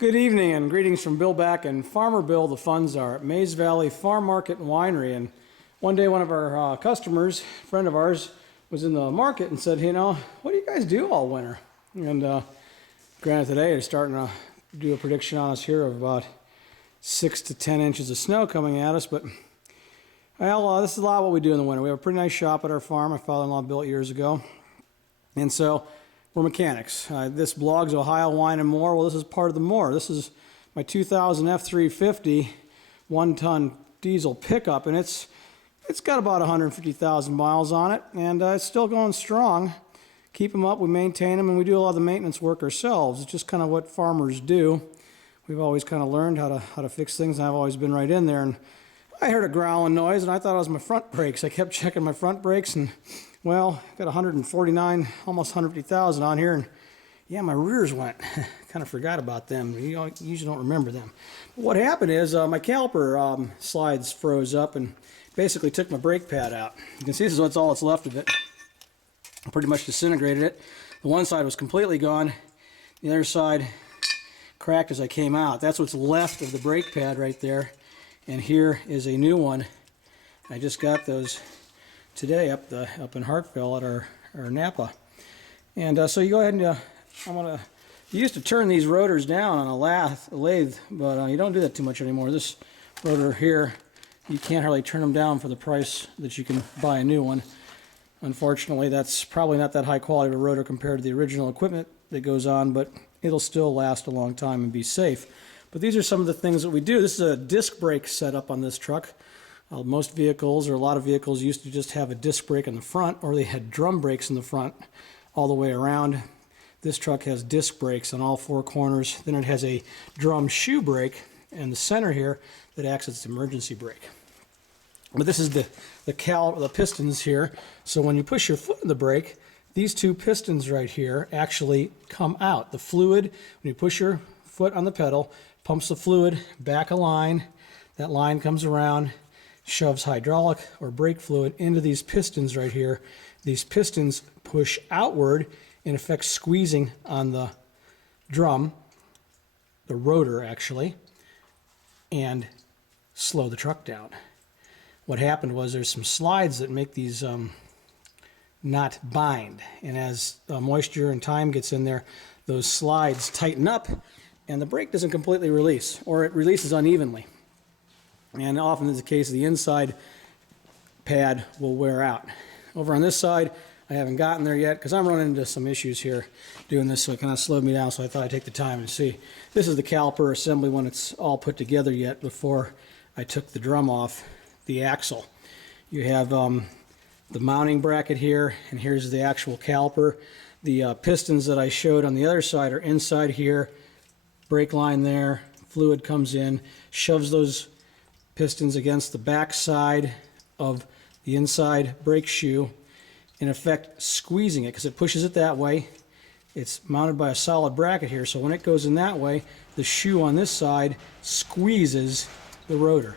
Good evening and greetings from Bill back in Farmer Bill. The funds are at Mays Valley Farm Market and Winery. And one day one of our customers, a friend of ours, was in the market and said, you know, what do you guys do all winter? And granted today they're starting to do a prediction on us here of about 6 to 10 inches of snow coming at us. But well, this is a lot of what we do in the winter. We have a pretty nice shop at our farm my father-in-law built years ago. And so we're mechanics. This blog's Ohio Wine and More. Well, this is part of the more. This is my 2000 F350 one-ton diesel pickup, and it's got about 150,000 miles on it, and it's still going strong. Keep them up, we maintain them, and we do a lot of the maintenance work ourselves. It's just kind of what farmers do. We've always kind of learned how to fix things, and I've always been right in there. And I heard a growling noise, and I thought it was my front brakes. I kept checking my front brakes, and well, got 149, almost 150,000 on here, and yeah, my rears went. Kind of forgot about them. You usually don't remember them. But what happened is my caliper slides froze up and basically took my brake pad out. You can see this is all that's left of it. I pretty much disintegrated it. The one side was completely gone. The other side cracked as I came out. That's what's left of the brake pad right there. And here is a new one. I just got those today up in Hartville at our Napa. And so you go ahead and you used to turn these rotors down on a lathe, but you don't do that too much anymore. This rotor here, you can't hardly turn them down for the price that you can buy a new one. Unfortunately, that's probably not that high quality of a rotor compared to the original equipment that goes on, but it'll still last a long time and be safe. But these are some of the things that we do. This is a disc brake setup on this truck. Most vehicles, or a lot of vehicles, used to just have a disc brake in the front, or they had drum brakes in the front all the way around. This truck has disc brakes on all four corners. Then it has a drum shoe brake in the center here that acts as an emergency brake. But this is the pistons here. So when you push your foot in the brake, these two pistons right here actually come out. The fluid, when you push your foot on the pedal, pumps the fluid back a line. That line comes around, shoves hydraulic or brake fluid into these pistons right here. These pistons push outward, in effect squeezing on the drum, the rotor actually, and slow the truck down. What happened was there's some slides that make these not bind, and as moisture and time gets in there, those slides tighten up and the brake doesn't completely release, or it releases unevenly. And often is the case, the inside pad will wear out. Over on this side, I haven't gotten there yet because I'm running into some issues here doing this, so it kind of slowed me down, so I thought I'd take the time and see. This is the caliper assembly when it's all put together yet before I took the drum off the axle. You have the mounting bracket here, and here's the actual caliper. The pistons that I showed on the other side are inside here, brake line there, fluid comes in, shoves those pistons against the back side of the inside brake shoe, in effect squeezing it because it pushes it that way. It's mounted by a solid bracket here, so when it goes in that way, the shoe on this side squeezes the rotor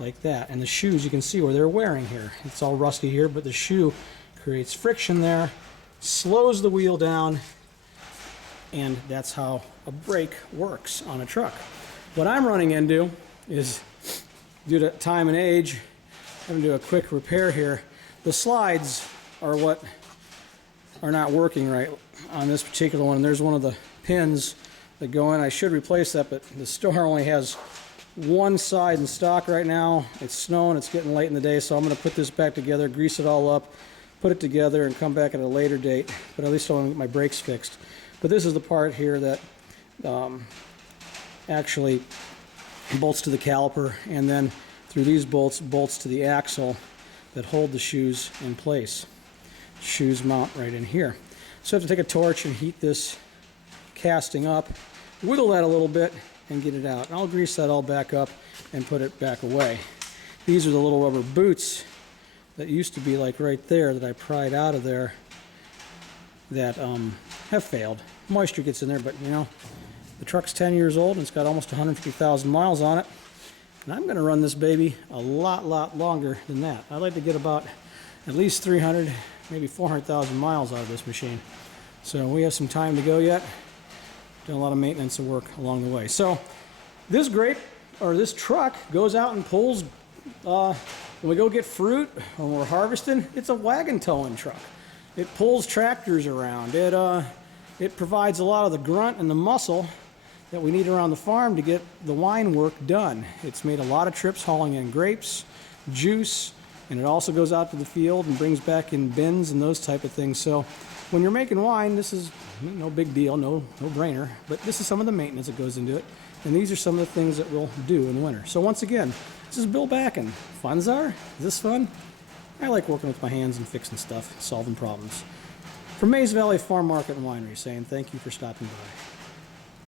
like that. And the shoes, you can see where they're wearing here. It's all rusty here, but the shoe creates friction there, slows the wheel down, and that's how a brake works on a truck. What I'm running into is, due to time and age, I'm going to do a quick repair here. The slides are what are not working right on this particular one. There's one of the pins that go in. I should replace that, but the store only has one side in stock right now. It's snowing, it's getting late in the day, so I'm going to put this back together, grease it all up, put it together, and come back at a later date. But at least I want to get my brakes fixed. But this is the part here that actually bolts to the caliper, and then through these bolts to the axle that hold the shoes in place. Shoes mount right in here. So I have to take a torch and heat this casting up, wiggle that a little bit, and get it out. And I'll grease that all back up and put it back away. These are the little rubber boots that used to be like right there that I pried out of there that have failed. Moisture gets in there, but you know, the truck's 10 years old and it's got almost 150,000 miles on it. And I'm going to run this baby a lot longer than that. I'd like to get about at least 300, maybe 400,000 miles out of this machine. So we have some time to go yet. Done a lot of maintenance and work along the way. So this this truck goes out and pulls, when we go get fruit or we're harvesting, it's a wagon towing truck. It pulls tractors around. It provides a lot of the grunt and the muscle that we need around the farm to get the wine work done. It's made a lot of trips hauling in grapes, juice, and it also goes out to the field and brings back in bins and those type of things. So when you're making wine, this is no big deal, no brainer, but this is some of the maintenance that goes into it. And these are some of the things that we'll do in the winter. So once again, this is Bill Backen. Funzar? Is this fun? I like working with my hands and fixing stuff, solving problems. From Mays Valley Farm Market and Winery, saying thank you for stopping by.